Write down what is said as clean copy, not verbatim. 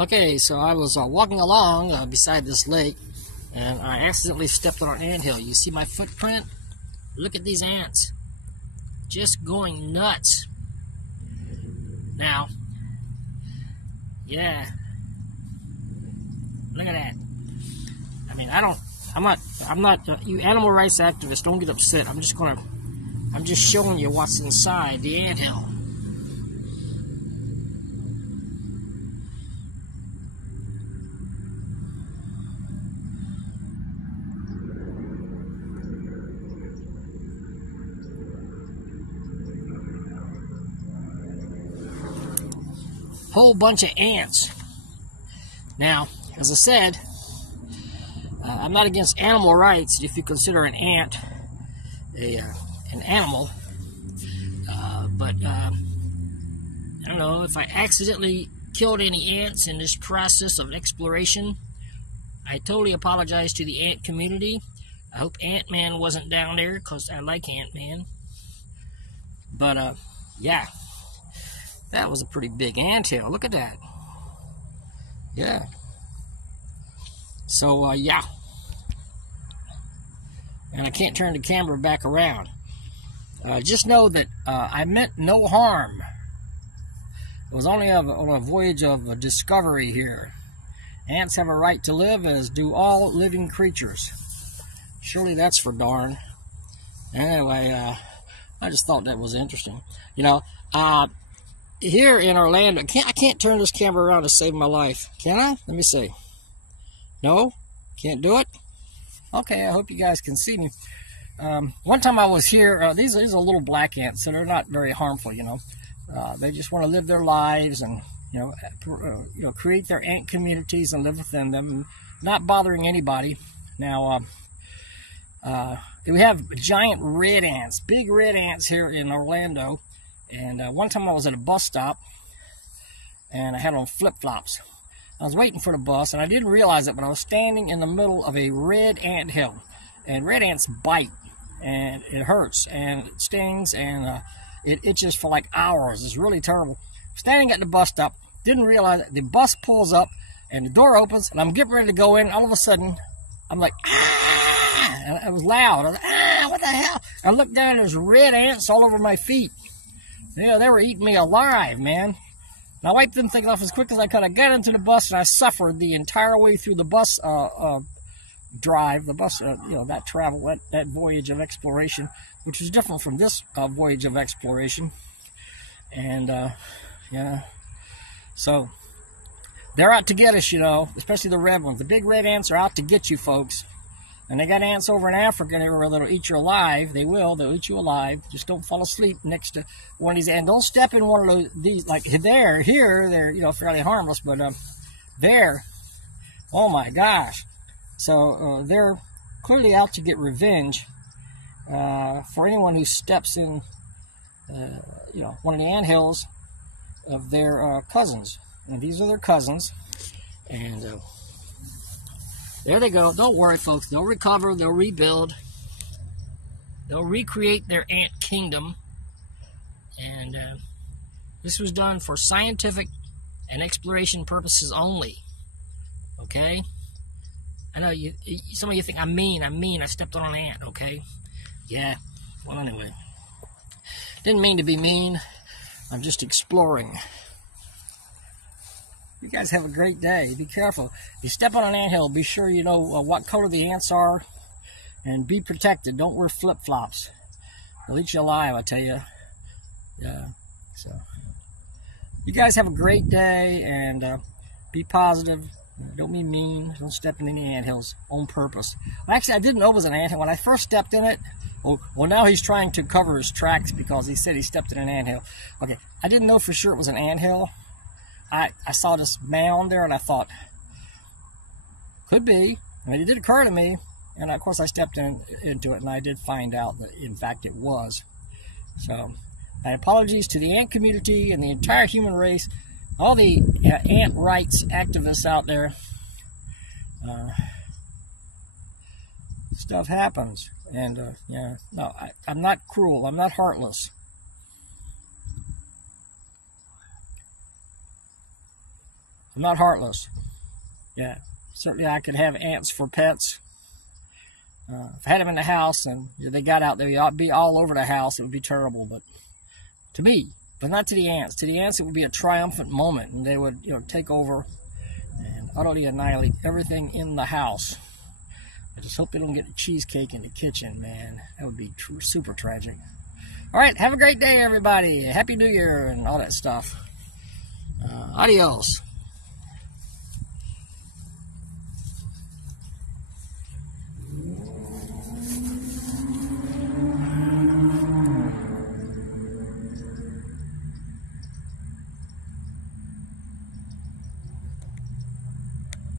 Okay, so I was walking along beside this lake, and I accidentally stepped on an anthill. You see my footprint? Look at these ants. Just going nuts. Now, yeah. Look at that. I mean, I'm not, you animal rights activists, don't get upset. I'm just showing you what's inside the anthill. Whole bunch of ants. Now, as I said, I'm not against animal rights if you consider an ant an animal, but I don't know, if I accidentally killed any ants in this process of exploration, I totally apologize to the ant community. I hope Ant-Man wasn't down there, because I like Ant-Man. But yeah, that was a pretty big anthill. Look at that. Yeah. So yeah, and I can't turn the camera back around. Just know that I meant no harm. It was only on a voyage of discovery here. Ants have a right to live, as do all living creatures. Surely that's for darn. Anyway, I just thought that was interesting. You know, here in Orlando, I can't turn this camera around to save my life. Can I? Let me see. No? Can't do it? Okay, I hope you guys can see me. One time I was here, these are little black ants, so they're not very harmful, you know. They just want to live their lives and, you know, create their ant communities and live within them, and not bothering anybody. Now, we have giant red ants, big red ants here in Orlando. And one time I was at a bus stop, and I had on flip-flops. I was waiting for the bus, and I didn't realize it, but I was standing in the middle of a red ant hill. And red ants bite, and it hurts, and it stings, and it itches for like hours. It's really terrible. Standing at the bus stop, didn't realize it. The bus pulls up, and the door opens, and I'm getting ready to go in. All of a sudden, I'm like, ah! And it was loud. I was like, ah, what the hell? I looked down, and there's red ants all over my feet. Yeah, they were eating me alive, man. And I wiped them things off as quick as I could. I got into the bus, and I suffered the entire way through the bus drive, the bus, you know, that travel, that voyage of exploration, which was different from this voyage of exploration. And, yeah, so they're out to get us, you know, especially the red ones. The big red ants are out to get you, folks. And they got ants over in Africa that'll eat you alive. They'll eat you alive. Just don't fall asleep next to one of these. And don't step in one of these, like they're, you know, fairly harmless, but there, oh my gosh. So they're clearly out to get revenge for anyone who steps in, you know, one of the anthills of their cousins. And these are their cousins. And there they go. Don't worry, folks. They'll recover. They'll rebuild. They'll recreate their ant kingdom. And this was done for scientific and exploration purposes only. Okay? I know some of you think I'm mean. I stepped on an ant, okay? Yeah. Well, anyway. Didn't mean to be mean. I'm just exploring. You guys have a great day. Be careful. If you step on an anthill, be sure you know what color the ants are, and be protected. Don't wear flip-flops. They'll eat you alive, I tell you. Yeah. So, you guys have a great day, and be positive. Don't be mean. Don't step in any anthills on purpose. Well, actually, I didn't know it was an anthill. When I first stepped in it, well, now he's trying to cover his tracks because he said he stepped in an anthill. Okay, I didn't know for sure it was an anthill. I saw this mound there, and I thought, could be. I mean, it did occur to me, and of course I stepped into it, and I did find out that, in fact, it was. So, my apologies to the ant community and the entire human race, all the ant rights activists out there. Stuff happens, and yeah, no, I'm not cruel. I'm not heartless. I'm not heartless. Yeah, certainly I could have ants for pets. If I had them in the house and they got out there, you'd be all over the house. It would be terrible, but to me, but not to the ants. To the ants, it would be a triumphant moment, and they would, take over and utterly annihilate everything in the house. I just hope they don't get the cheesecake in the kitchen, man. That would be super tragic. All right, have a great day, everybody. Happy New Year and all that stuff. Adios.